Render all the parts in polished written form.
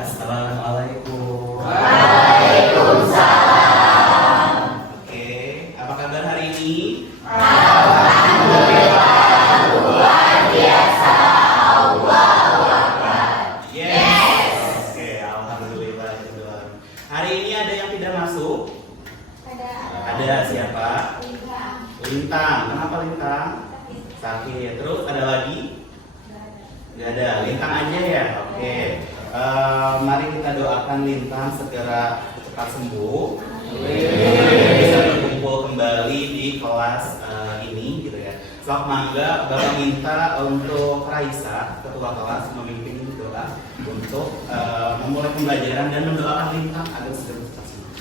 Assalamualaikum. Waalaikumsalam. Oke, apa kabar hari ini? Alhamdulillah, luar biasa. Allahu Akbar. Yes. Oke, alhamdulillah itu doang. Hari ini ada yang tidak masuk? Ada siapa? Lintang. Kenapa Lintang? Sakit. Terus ada lagi? Gak ada. Lintang aja ya. Oke. Mari kita doakan Lintang segera cepat sembuh. Bisa berkumpul kembali di kelas ini gitu ya. Sok mangga Bapak minta untuk Raisa, ketua kelas, memimpin doa untuk memulai pembelajaran dan mendoakan Lintang agar segera cepat sembuh.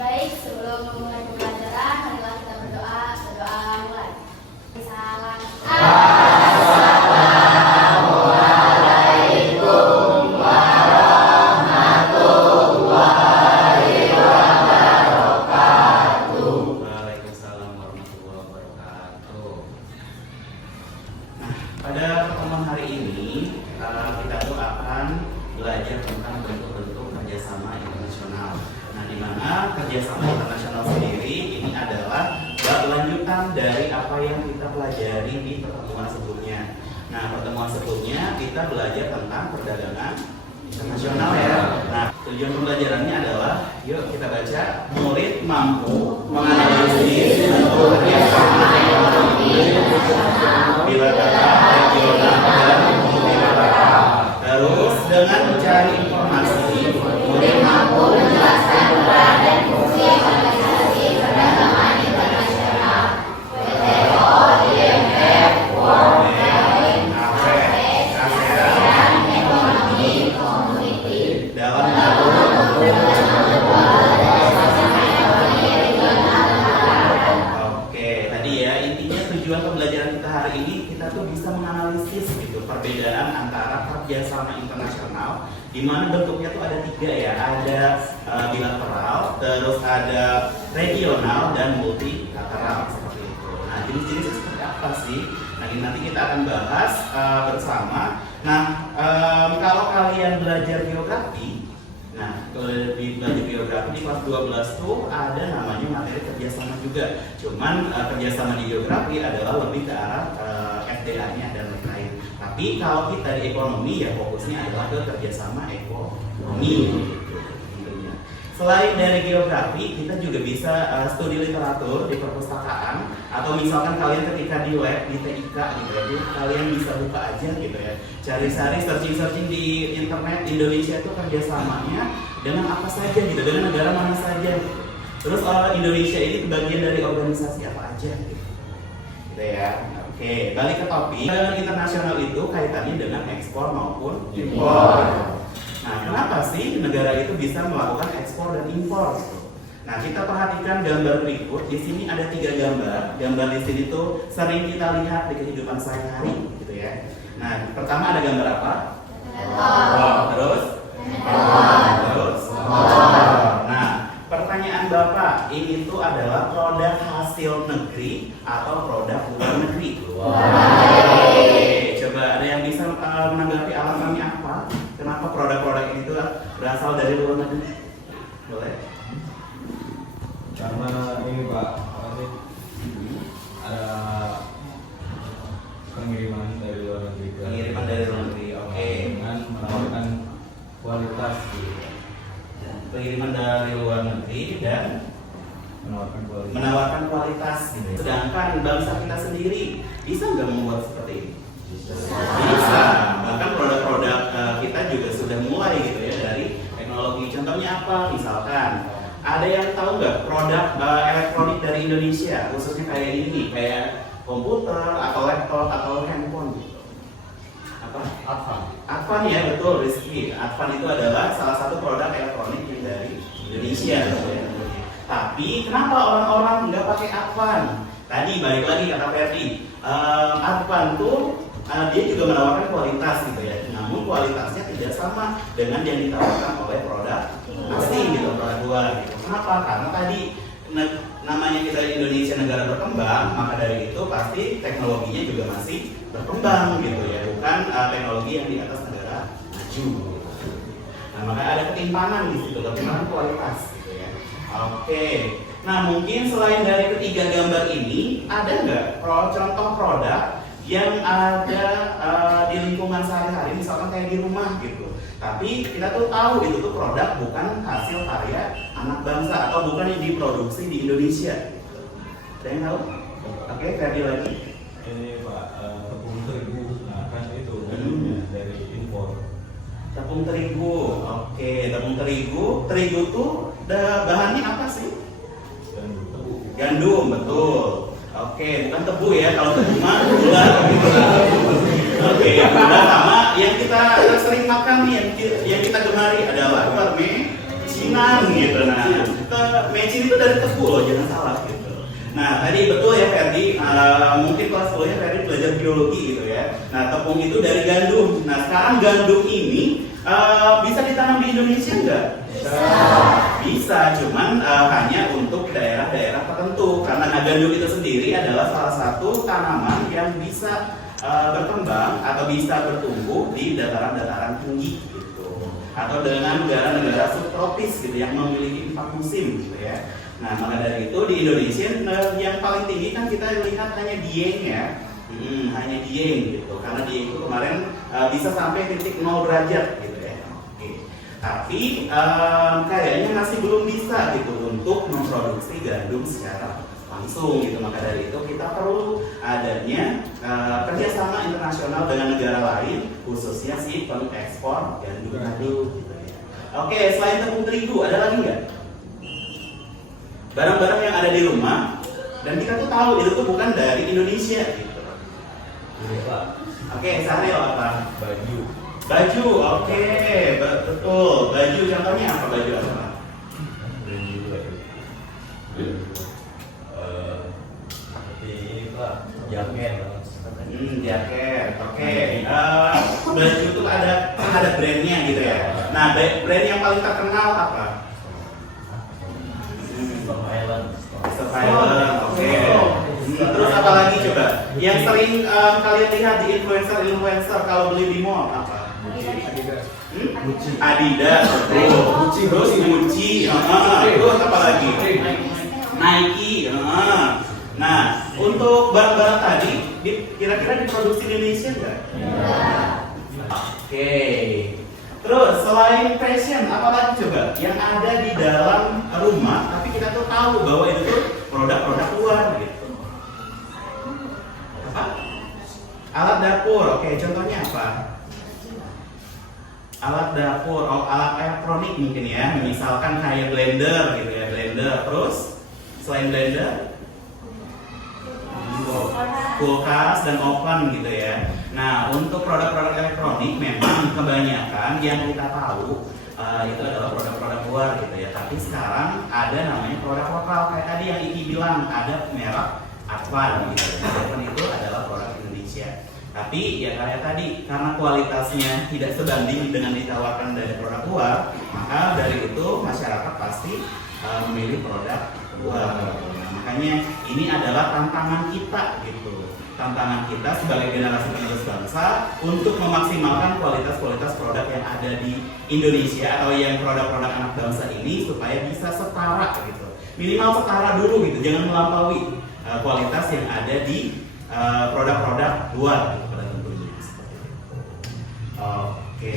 Baik, sebelum memulai pembelajaran, marilah kita berdoa. Berdoa mulai. Salam. Assalamualaikum warahmatullahi wabarakatuh. Waalaikumsalam warahmatullahi wabarakatuh. Nah, pada pertemuan hari ini kita tuh akan belajar tentang bentuk-bentuk kerjasama internasional. Nah, di mana kerjasama internasional sendiri ini adalah lanjutan dari apa yang kita pelajari di pertemuan sebelumnya. Nah, pertemuan sebelumnya kita belajar tentang perdagangan internasional ya. Nah, tujuan pembelajarannya adalah, yuk kita baca, murid mampu menganalisis bentuk kerjasama ekonomi bilateral, regional, dan multilateral. Terus dengan mencari informasi, murid mampu Menjelaskan peran dan fungsi organisasi perdagangan internasional WTO, IMF, World Trade, ASEAN Economic Community dalam Oke, tadi ya intinya tujuan pembelajaran kita hari ini kita tuh bisa menganalisis gitu perbedaan antara kerjasama internasional, di mana bentuknya tuh ada tiga ya, ada bilateral, terus ada regional dan multilateral seperti itu. Nah, jenis-jenisnya seperti apa sih? Nah, ini nanti kita akan bahas bersama. Nah, kalau kalian belajar geografi, nah, kalau di belajar geografi di kelas 12 tuh ada namanya materi kerjasama juga. Cuman kerjasama di geografi adalah lebih ke arah FDA-nya dan lain-lain. Tapi kalau kita di ekonomi ya fokusnya adalah ke kerjasama ekonomi. Gitu, tentunya. Selain dari geografi, kita juga bisa studi literatur di perpustakaan, atau misalkan kalian ketika di lab di TIK gitu ya, kalian bisa buka aja gitu ya, cari-cari searching di internet Indonesia itu kerjasamanya dengan apa saja gitu, dengan negara mana saja gitu. Terus Indonesia ini bagian dari organisasi apa aja gitu ya. Oke, balik ke topik. Perdagangan internasional itu kaitannya dengan ekspor maupun impor. Nah, kenapa sih negara itu bisa melakukan ekspor dan impor gitu? Nah, kita perhatikan gambar berikut. Di sini ada 3 gambar. Gambar di sini tuh sering kita lihat di kehidupan sehari-hari gitu ya. Nah, pertama ada gambar apa? Terus? Terus? Nah, pertanyaan Bapak, ini tuh adalah produk hasil negeri atau produk luar negeri? Oke, coba ada yang bisa menanggapi alasannya apa? Kenapa produk-produk ini tuh berasal dari luar negeri? Boleh? Karena ini Pak, ada pengiriman dari luar negeri. Pengiriman dari luar negeri, oke. Dengan menawarkan kualitas gitu. Pengiriman dari luar negeri dan menawarkan kualitas gitu. Sedangkan bangsa kita sendiri bisa nggak membuat seperti ini? Bisa. Bahkan produk-produk kita juga sudah mulai gitu ya dari teknologi. Contohnya apa? Misalkan ada yang tahu nggak produk elektronik dari Indonesia, khususnya kayak ini, kayak komputer atau laptop atau handphone gitu. Apa? Advan ya, betul Rizky. Advan itu adalah salah satu produk elektronik yang dari Indonesia gitu ya. Tapi kenapa orang-orang nggak pakai Advan? Tadi balik lagi kata Ferdi, Advan tuh dia juga menawarkan kualitas gitu ya. Namun kualitasnya tidak sama dengan yang ditawarkan oleh produk asing gitu, produk luar gitu. Kenapa? Karena tadi namanya kita Indonesia negara berkembang, maka dari itu pasti teknologinya juga masih berkembang gitu ya, bukan teknologi yang di atas negara maju. ketimpangan di situ, ketimpangan kualitas gitu ya. Oke. Nah, mungkin selain dari ketiga gambar ini, ada nggak contoh produk yang ada di lingkungan sehari-hari, misalkan kayak di rumah gitu. Tapi kita tuh tahu itu tuh produk bukan hasil karya anak bangsa atau bukan yang diproduksi di Indonesia. Ada yang tahu? Oke, Ferdi lagi. Ini Pak, tepung terigu. Nah kan itu dari impor. Tepung terigu. Oke, tepung terigu. Terigu tuh bahannya apa sih? Gandum, betul. Oke, bukan tebu ya. Kalau tebu mah gula gitu. Oke, gula sama yang kita sering makan nih, yang kita gemari adalah mecinan gitu. Nah, mecin itu dari tebu loh, jangan salah gitu. Nah, tadi betul ya Ferdi, mungkin kelas 10-nya Ferdi belajar biologi gitu ya. Nah, tepung itu dari gandum. Nah, sekarang gandum ini bisa ditanam di Indonesia nggak? Bisa, cuman hanya untuk daerah-daerah tertentu. Karena gandum itu sendiri adalah salah satu tanaman yang bisa berkembang atau bisa bertumbuh di dataran-dataran tinggi gitu. Atau dengan negara-negara subtropis gitu yang memiliki 4 musim gitu ya. Nah, maka dari itu di Indonesia yang paling tinggi kan kita lihat hanya Dieng ya. Hanya Dieng gitu. Karena Dieng itu kemarin bisa sampai titik 0 derajat gitu ya. Oke. Tapi kayaknya masih belum bisa gitu untuk memproduksi gandum secara langsung gitu. Maka dari itu kita perlu adanya kerjasama internasional dengan negara lain, khususnya si pengekspor gandum gitu ya. Oke, selain tepung terigu ada lagi nggak? Barang-barang yang ada di rumah dan kita tuh tahu itu tuh bukan dari Indonesia gitu. Ini Pak, Oke, Sahril apa? baju. Baju, oke, betul. Baju contohnya apa? Baju apa? Ini juga itu. Seperti ini Pak, jaket. Jaket, oke. Baju itu ada brandnya gitu ya. Nah, brand yang paling terkenal apa? Survival, oke. Terus apa lagi coba? Yang sering kalian lihat di influencer kalau beli di mall apa? Adidas, betul. Terus Gucci, terus apa lagi? Nike, Nah, untuk barang-barang tadi, kira-kira diproduksi di Indonesia nggak? Oke. Terus selain fashion, apa lagi coba yang ada di dalam rumah, tapi kita tuh tahu bahwa itu tuh produk-produk luar gitu. Apa? Alat dapur, oke. Contohnya apa? Alat dapur, alat elektronik mungkin ya. Misalkan kayak blender gitu ya, blender. Terus selain blender, kulkas dan oven gitu ya. Nah, untuk produk-produk elektronik memang kebanyakan yang kita tahu itu adalah produk-produk luar gitu ya. Tapi sekarang ada namanya produk lokal kayak tadi yang Iki bilang, ada merek Advan gitu. Advan itu adalah produk Indonesia. Tapi ya kayak tadi, karena kualitasnya tidak sebanding dengan ditawarkan dari produk luar, maka dari itu masyarakat pasti memilih produk luar. Nah, makanya ini adalah tantangan kita gitu. Tantangan kita sebagai generasi penerus bangsa untuk memaksimalkan kualitas-kualitas produk yang ada di Indonesia atau yang produk-produk anak bangsa ini supaya bisa setara gitu. Minimal setara dulu gitu, jangan melampaui kualitas yang ada di produk-produk luar gitu pada tentunya seperti itu. Oke.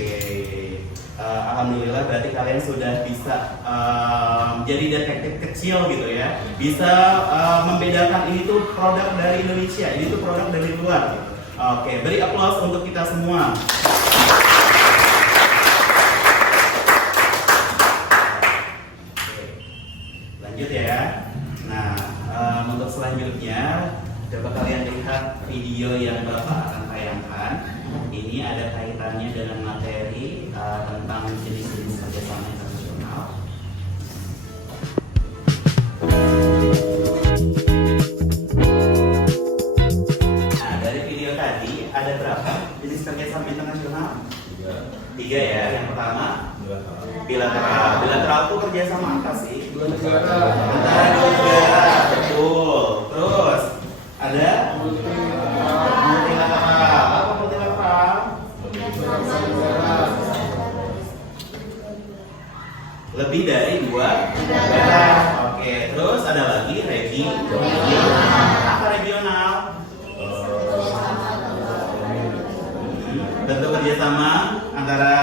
Alhamdulillah berarti kalian sudah bisa jadi detektif kecil gitu ya, bisa membedakan ini tuh produk dari Indonesia, ini tuh produk dari luar gitu. Oke, beri aplaus untuk kita semua. Oke, lanjut ya. Nah, untuk selanjutnya coba kalian lihat video yang Bapak akan tayangkan. Ini ada kaitannya dengan materi tentang jenis-jenis kerjasama internasional. Nah, dari video tadi ada berapa jenis kerjasama internasional? 3 ya. Yang pertama bilateral. Bilateral itu kerjasama apa sih? Antara 2 negara. Betul. Terus ada multilateral. Apa multilateral? lebih dari 2 negara. Oke, terus ada lagi regional. Apa regional? Bentuk kerjasama antara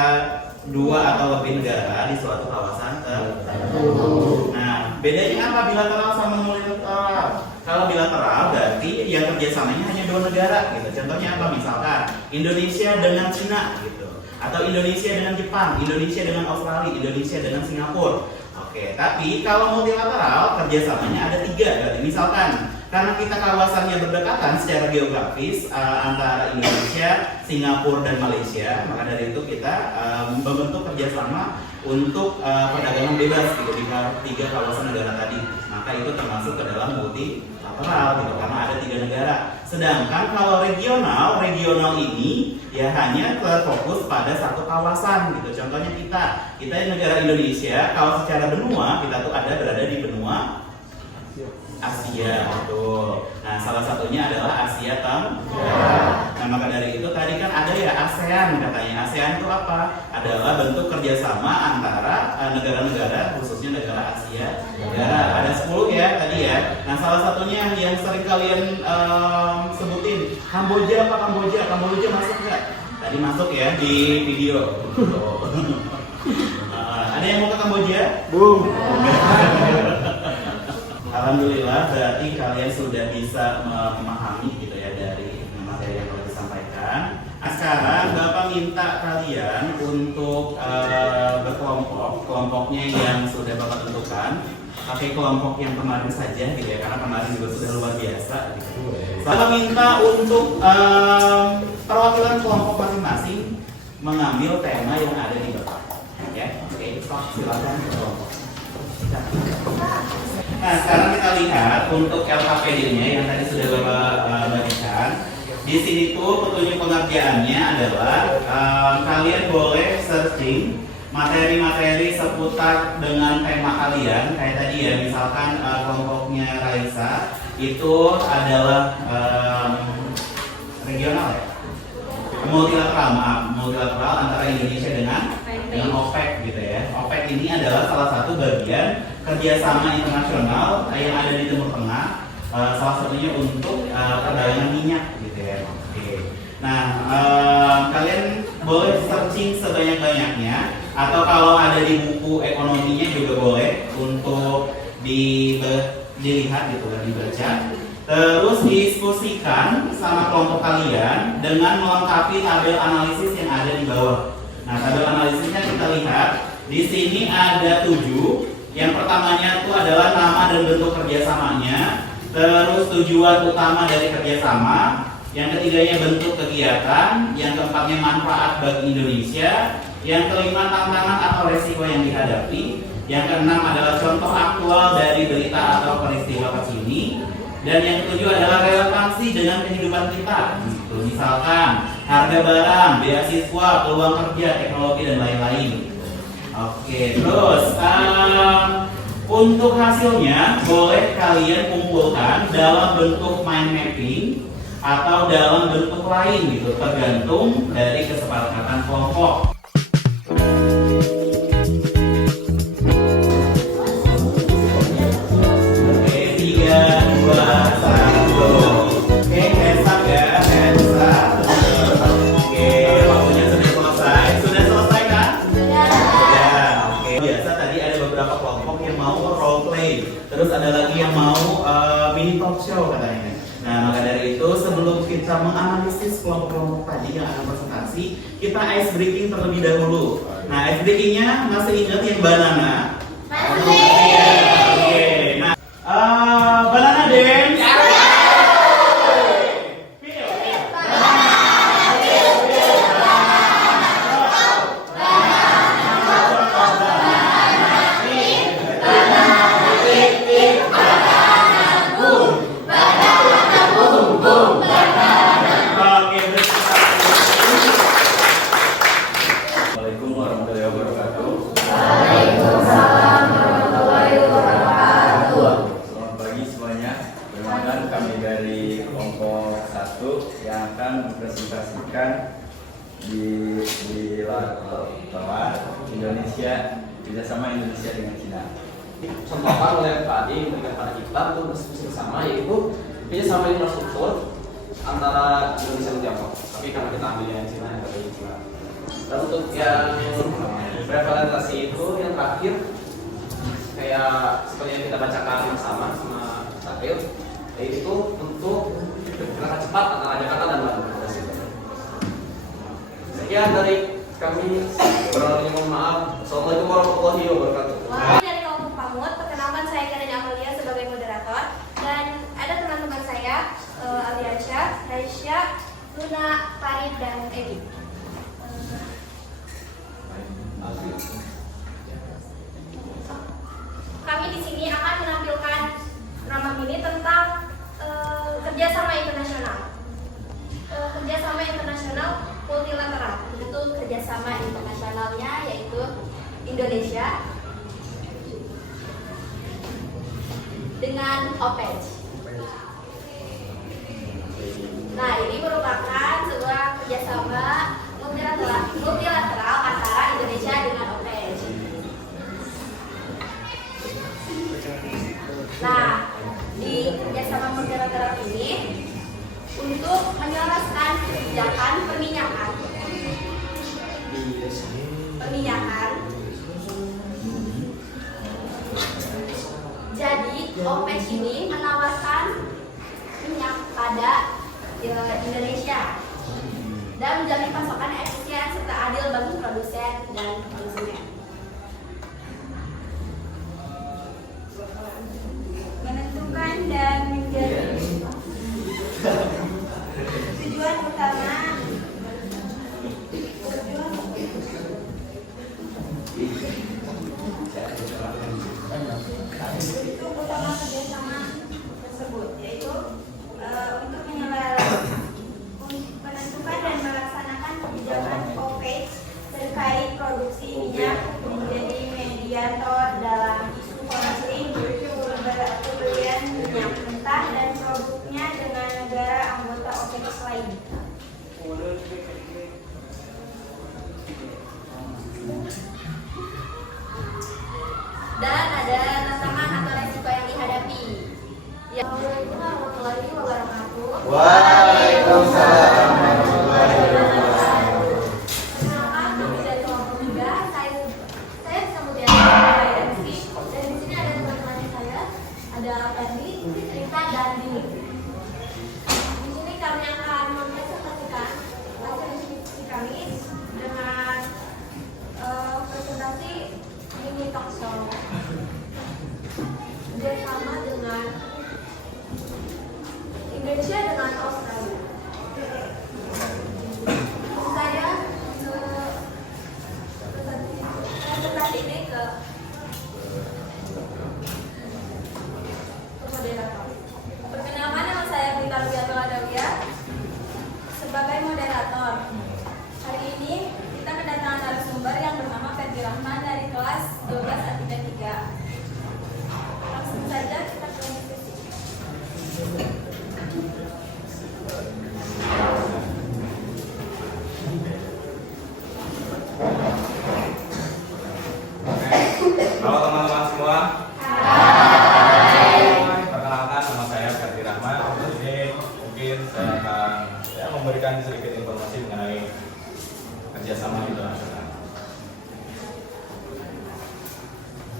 2 atau lebih negara di suatu kawasan tertentu. Nah, bedanya apa bilateral sama multilateral? Kalau bilateral berarti yang kerjasamanya hanya 2 negara gitu. Contohnya apa? Misalkan Indonesia dengan Cina gitu, atau Indonesia dengan Jepang, Indonesia dengan Australia, Indonesia dengan Singapura. Oke, tapi kalau multilateral kerjasamanya ada 3 berarti. Misalkan karena kita kawasannya berdekatan secara geografis antara Indonesia, Singapura, dan Malaysia, maka dari itu kita membentuk kerjasama untuk perdagangan bebas gitu di 3 kawasan negara tadi. Maka itu termasuk ke dalam multilateral gitu, karena ada 3 negara. Sedangkan kalau regional ini ya hanya terfokus pada satu kawasan gitu. Contohnya kita negara Indonesia, kalau secara benua kita tuh berada di benua Asia, betul. Nah, salah satunya adalah Asia Tenggara. Nah, maka dari itu tadi kan ada ya ASEAN katanya. ASEAN itu apa? Adalah bentuk kerjasama antara negara-negara, khususnya negara Asia Tenggara. Ada 10 ya tadi ya. Nah, salah satunya yang sering kalian sebutin, Kamboja apa Kamboja? Kamboja masuk nggak? Tadi masuk ya di video. Ada yang mau ke Kamboja? Boom. Alhamdulillah, berarti kalian sudah bisa memahami gitu ya dari materi yang telah disampaikan. Nah, sekarang Bapak minta kalian untuk berkelompok, kelompoknya yang sudah Bapak tentukan. Pakai kelompok yang kemarin saja gitu ya, karena kemarin juga sudah luar biasa gitu. Bapak minta untuk perwakilan kelompok masing-masing mengambil tema yang ada di Bapak. Ya, oke, silakan kelompok. Nah, sekarang kita lihat untuk LKPD-nya yang tadi sudah Bapak bagikan. Di sini tuh petunjuk pengerjaannya adalah kalian boleh searching materi-materi seputar dengan tema kalian. Kayak tadi ya, misalkan kelompoknya Raisa itu adalah regional ya, multilateral antara Indonesia dengan OPEC gitu ya. OPEC ini adalah salah satu bagian kerjasama internasional yang ada di Timur Tengah, salah satunya untuk perdagangan minyak gitu ya. Oke. Nah, kalian boleh searching sebanyak-banyaknya, atau kalau ada di buku ekonominya juga boleh untuk dilihat gitu kan, dibaca. Terus diskusikan sama kelompok kalian dengan melengkapi tabel analisis yang ada di bawah. Nah, tabel analisisnya kita lihat di sini ada 7. Yang pertamanya itu adalah nama dan bentuk kerjasamanya, terus tujuan utama dari kerjasama, yang ketiganya bentuk kegiatan, yang keempatnya manfaat bagi Indonesia, yang kelima tantangan atau resiko yang dihadapi, yang keenam adalah contoh aktual dari berita atau peristiwa kesini, dan yang ketujuh adalah relevansi dengan kehidupan kita. Gitu. Misalkan harga barang, beasiswa, peluang kerja, teknologi, dan lain-lain. Oke, terus untuk hasilnya boleh kalian kumpulkan dalam bentuk mind mapping atau dalam bentuk lain gitu, tergantung dari kesepakatan kelompok. Oke, 3, 2, 1. Oke, hands up ya, hands up. Oke, waktunya sudah selesai. Sudah selesai kan? Biasa tadi ada beberapa kelompok yang mau role play, terus ada lagi yang mau mini talk show katanya. Nah, maka dari itu sebelum kita menganalisis kelompok-kelompok tadi yang akan presentasi, kita ice breaking terlebih dahulu. Nah, ice breakingnya masih ingat yang banana? Masih. Oke. Nah, banana dance. Yang akan mempresentasikan di bahwa kerjasama Indonesia dengan Cina. Contohkan oleh Pak Adi memberikan pada kita untuk bersama, yaitu kerjasama infrastruktur antara Indonesia dan Tiongkok. Tapi karena kita ambil yang Cina, yang dari Cina. Dan untuk yang representasi itu yang terakhir, kayak seperti yang kita bacakan bersama sama Sakil, yaitu untuk kereta cepat antara Jakarta dan Bandung. Sekian dari kami. Mohon maaf. Assalamualaikum warahmatullahi wabarakatuh. Dari kelompok PAMUD, perkenalkan saya Karen Amalia sebagai moderator, dan ada teman-teman saya Aliasya, Raisya, Luna, Farid, dan Evi. Kami di sini akan menampilkan drama mini tentang kerjasama internasional. Kerjasama internasional multilateral, itu kerjasama internasionalnya yaitu Indonesia dengan OPEC. Nah, ini merupakan sebuah kerjasama multilateral antara Indonesia dengan OPEC. Nah, di kerjasama multilateral ini untuk menjelaskan kebijakan perminyakan. Jadi OPEC ini menawarkan minyak pada Indonesia dan menjamin pasokan efisien serta adil bagi produsen dan konsumen. Menentukan dan menjadi tujuan utama kerjasama tersebut, yaitu untuk menentukan dan melaksanakan kebijakan OPEC terkait produksi minyak, menjadi mediator dalam isu konflik pembelian minyak mentah dan produknya dengan negara anggota OPEC lain. Dan ada tantangan atau resiko yang dihadapi. Assalamualaikum warahmatullahi wabarakatuh. Waalaikumsalam warahmatullahi wabarakatuh. Perkenalkan, kami dari kelompok 3. Saya kemudian dan di sini ada teman-teman saya, ada Ferdi, Rita, dan Dini. Di sini kami akan mempresentasikan hasil diskusi kami dengan presentasi mini talk show bersama dengan Indonesia dengan Australia. Saya presentasi ini ke moderator. Perkenalkan, nama saya Rita Rubiatul Adawiyah sebagai moderator. Hari ini kita kedatangan narasumber yang bernama Ferdi Rahman dari kelas 12 A3. Langsung saja kita ke diskusi. Halo teman-teman semua. Perkenalkan, nama saya Ferdi Rahman. Ini mungkin saya akan memberikan sedikit informasi mengenai kerjasama internasional.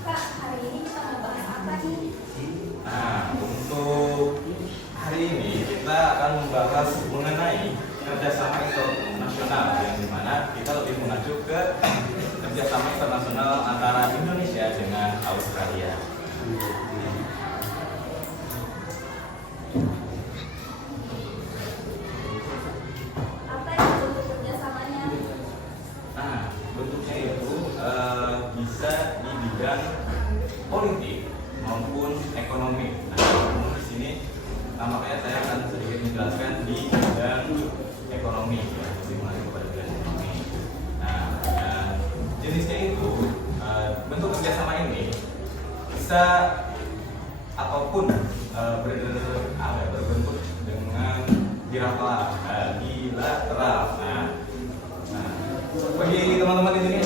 Kak, hari ini kita mau bahas apa nih? Nah, untuk hari ini kita akan membahas mengenai kerjasama internasional, yang dimana kita lebih mengacu ke kerjasama internasional antara Indonesia dengan Australia. Apa yang bentuk kerjasamanya? Nah, bentuknya itu bisa di bidang politik maupun ekonomi. Nah, di sini makanya saya akan sedikit menjelaskan di bidang ekonomi, ya, lebih mengacu kepada bidang ekonomi. Nah, jenisnya itu bentuk kerjasama ini bisa ataupun berbentuk dengan bilateral. Nah, bagi teman-teman di sini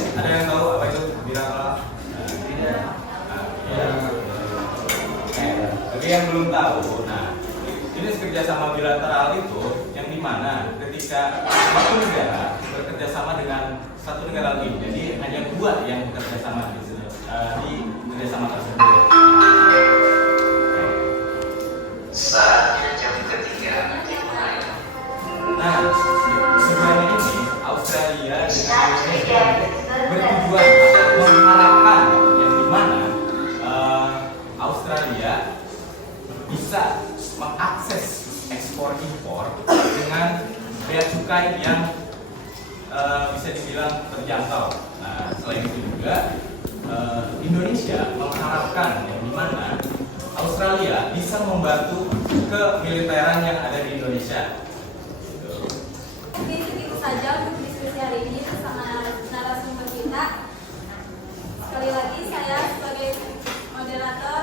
belum tahu, nah ini kerjasama bilateral itu yang dimana ketika satu negara bekerja sama dengan satu negara lain, jadi hanya dua yang bekerja sama di kerjasama tersebut. Saatnya jam ketiga dimulai. Nah, sebenarnya ini Australia dengan Indonesia bertujuan atau mengharapkan yang dimana Australia bisa mengakses ekspor impor dengan bea cukai yang bisa dibilang terjangkau. Nah, selain itu juga Indonesia mengharapkan yang dimana Australia bisa membantu kemiliteran yang ada di Indonesia. Mungkin itu saja untuk diskusi hari ini bersama narasumber kita. Sekali lagi saya sebagai moderator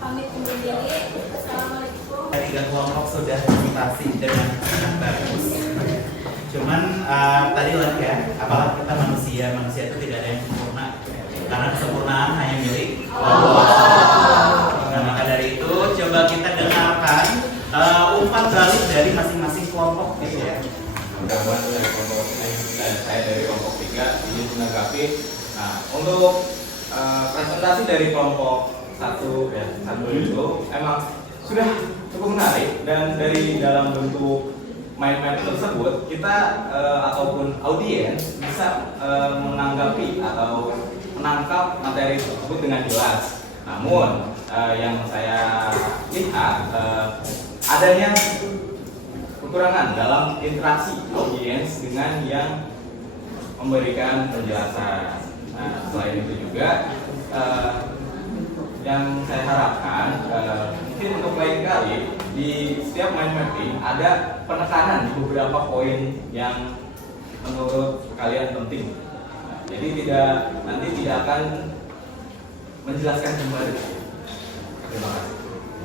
pamit undur diri. Assalamualaikum. Tiga kelompok sudah presentasi dengan sangat bagus. Cuman tadi lagi ya, apalagi kita manusia itu tidak ada yang sempurna. Karena kesempurnaan hanya milik Allah. Nah, maka dari itu coba kita dengarkan umpan balik dari masing-masing kelompok gitu ya. Mudah-mudahan dari kelompok saya dari kelompok 3 ini menanggapi. Nah, untuk presentasi dari kelompok satu itu emang sudah cukup menarik, dan dari dalam bentuk main-main tersebut kita ataupun audiens bisa menanggapi atau menangkap materi tersebut dengan jelas. Namun yang saya lihat adanya kekurangan dalam interaksi audiens dengan yang memberikan penjelasan. Nah, selain itu juga yang saya harapkan mungkin untuk lain kali di setiap mind mapping ada penekanan di beberapa poin yang menurut kalian penting. Nah, jadi nanti tidak akan menjelaskan kembali. Terima kasih.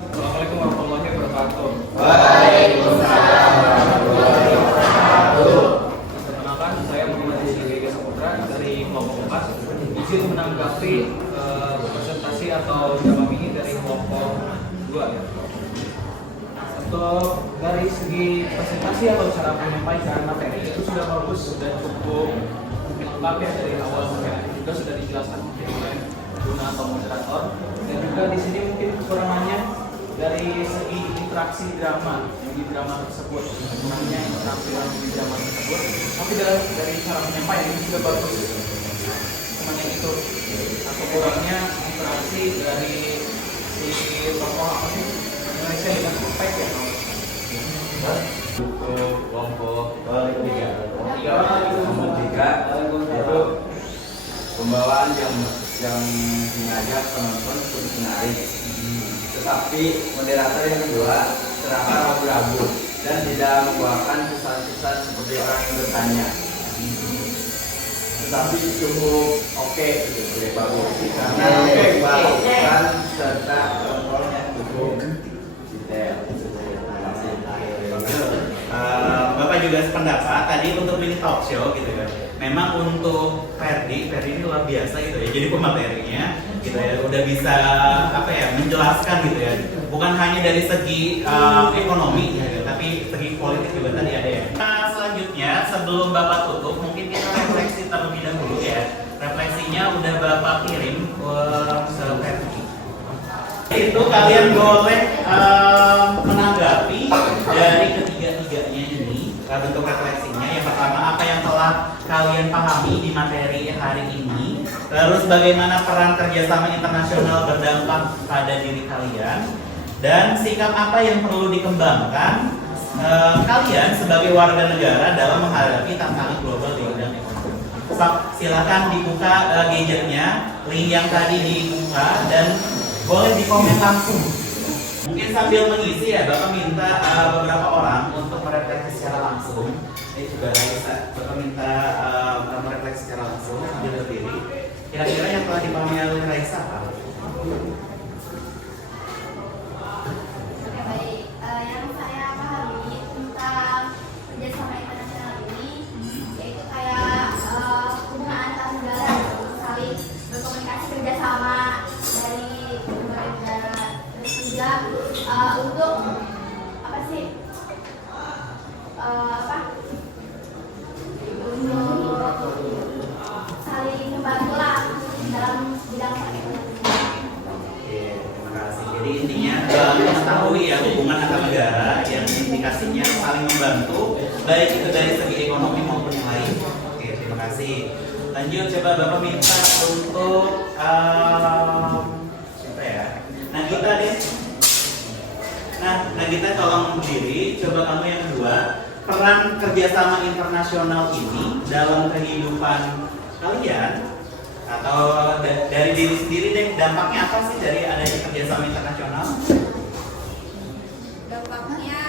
Assalamualaikum warahmatullahi wabarakatuh. Waalaikumsalam warahmatullahi wabarakatuh. Perkenalkan, saya Muhammad Rizky Saputra dari kelompok 4. Izin menanggapi presentasi atau jawab ini dari kelompok 2 ya. Untuk dari segi presentasi atau cara menyampaikan materi itu sudah bagus, sudah cukup lengkap ya, dari awal sampai akhir juga sudah dijelaskan oleh Guna atau moderator. Dan juga di sini mungkin kekurangannya dari segi interaksi drama di drama tersebut, kurangnya interaksi di drama tersebut. Tapi dari cara menyampaikan ini sudah bagus. Semuanya itu atau kurangnya interaksi dari si tokoh apa sih Indonesia dengan Kopek ya. Untuk kelompok 3 itu pembawaan yang mengajak penonton cukup menarik, tetapi moderator yang kedua terasa ragu-ragu dan tidak membawakan pesan-pesan seperti orang yang bertanya. Tetapi cukup oke gitu, bagus karena melakukan serta kontrolnya cukup detail. Bapak juga sependapat tadi untuk mini talk show gitu kan. Memang untuk Ferdi ini luar biasa gitu ya. Jadi pematerinya gitu ya udah bisa apa ya menjelaskan gitu ya. Bukan hanya dari segi ekonomi ya, tapi segi politik juga tadi ada ya. Nah, selanjutnya sebelum Bapak tutup mungkin kita refleksi terlebih dahulu ya. Refleksinya udah Bapak kirim ke Ferdi. Itu kalian boleh menanggapi dari ketiga-tiganya ini bentuk refleksinya. Yang pertama, apa yang telah kalian pahami di materi hari ini, terus bagaimana peran kerjasama internasional berdampak pada diri kalian, dan sikap apa yang perlu dikembangkan kalian sebagai warga negara dalam menghadapi tantangan global di bidang ekonomi. Silakan dibuka gadgetnya, link yang tadi dibuka, dan boleh dikomen langsung. Mungkin sambil mengisi ya, Bapak minta beberapa orang untuk merefleksi secara langsung. Ini juga bisa Bapak minta merefleksi secara langsung sambil berdiri. Kira-kira yang telah dipahami oleh Raisa apa? Oke, baik. Yang saya pahami tentang kerjasama internasional ini yaitu kayak hubungan antar negara, saling berkomunikasi kerjasama dari negara. Terus juga Lanjut, coba Bapak minta untuk siapa ya? Nagita deh. Nah, Nagita tolong berdiri. Coba kamu yang kedua. Peran kerjasama internasional ini dalam kehidupan kalian atau dari diri sendiri deh, dampaknya apa sih dari adanya kerjasama internasional? Dampaknya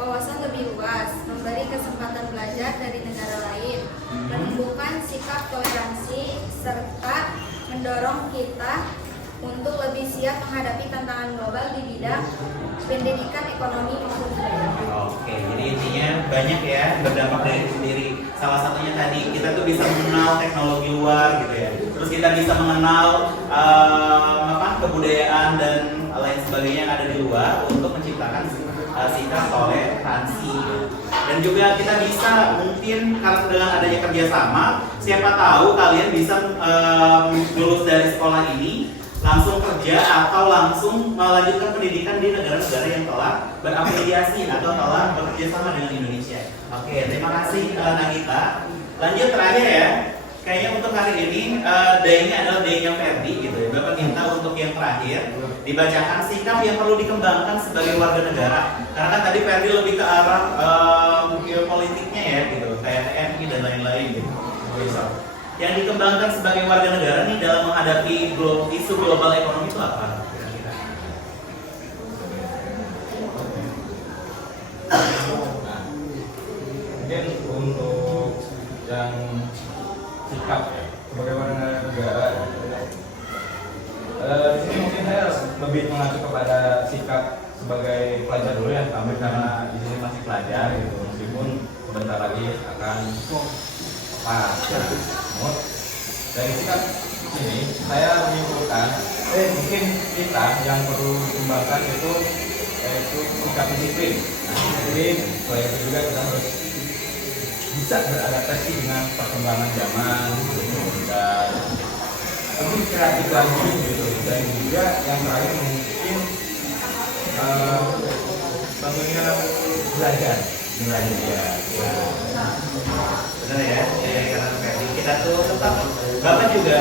wawasan lebih luas, memberi kesempatan belajar dari negara lain, menumbuhkan sikap toleransi, serta mendorong kita untuk lebih siap menghadapi tantangan global di bidang pendidikan, ekonomi, maupun budaya. Oke, jadi intinya banyak ya berdampak dari sendiri. Salah satunya tadi kita tuh bisa mengenal teknologi luar gitu ya. Terus kita bisa mengenal kebudayaan dan lain sebagainya yang ada di luar untuk menciptakan sikap toleransi. Dan juga kita bisa mungkin karena dengan adanya kerjasama, siapa tahu kalian bisa lulus dari sekolah ini langsung kerja atau langsung melanjutkan pendidikan di negara-negara yang telah berafiliasi atau telah bekerja sama dengan Indonesia. Oke, terima kasih Nagita. Lanjut terakhir ya. Kayaknya untuk hari ini day-nya adalah day-nya Ferdi gitu ya. Bapak minta untuk yang terakhir dibacakan sikap yang perlu dikembangkan sebagai warga negara. Karena kan tadi Ferdi lebih ke arah geopolitiknya ya gitu, kayak TNI dan lain-lain gitu. Yang dikembangkan sebagai warga negara nih dalam menghadapi isu global ekonomi itu apa kira-kira? Mungkin untuk yang sikap ya sebagai warga negara, di sini mungkin saya lebih mengacu kepada sikap sebagai pelajar dulu ya, kami karena di sini masih pelajar gitu, meskipun sebentar lagi akan namun dari sikap ini saya menyimpulkan mungkin kita yang perlu dikembangkan itu yaitu sikap disiplin. Disiplin, selain itu juga kita harus bisa beradaptasi dengan perkembangan zaman dan lebih kreatif lagi gitu. Dan juga yang terakhir mungkin tentunya belajar ya. Benar ya, karena Ferdi kita tuh tetap, Bapak juga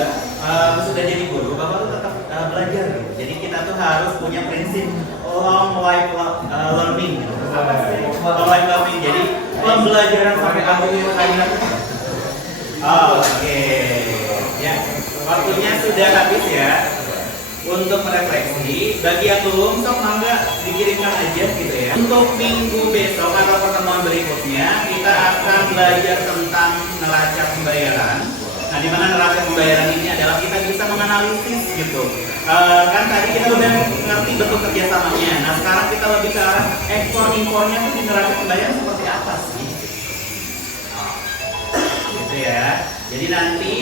sudah jadi guru, Bapak tuh tetap belajar gitu. Jadi kita tuh harus punya prinsip long life learning gitu. Apa sih? Long life learning, jadi pembelajaran sampai akhir hayat. Oke, ya waktunya sudah habis ya untuk merefleksi. Bagi yang belum, sok mangga dikirimkan aja gitu ya. Untuk minggu besok atau pertemuan berikutnya kita akan belajar tentang neraca pembayaran. Nah, di mana neraca pembayaran ini adalah kita bisa menganalisis gitu. Kan tadi kita udah ngerti bentuk kerjasamanya. Nah, sekarang kita lebih ke arah ekspor impornya tuh di neraca pembayaran seperti apa sih? Gitu ya. Jadi nanti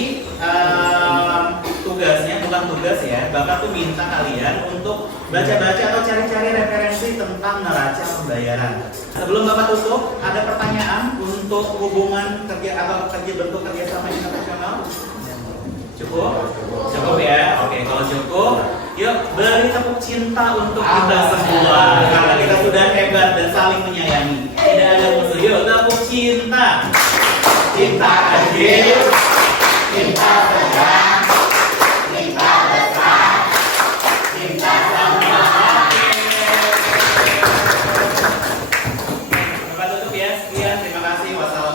tugasnya bukan tugas ya, Bapak tuh minta kalian untuk baca-baca atau cari-cari referensi tentang neraca pembayaran. Sebelum Bapak tutup, ada pertanyaan untuk hubungan kerja atau bentuk kerjasama internasional? Cukup? Cukup ya? Oke, kalau cukup, yuk beri tepuk cinta untuk kita semua karena kita sudah hebat dan saling menyayangi. Tidak ada musuh. Yuk tepuk cinta. Cinta adil, cinta sedang, cinta besar, cinta sama. Bapak tutup ya, sekian, terima kasih. Wassalamualaikum.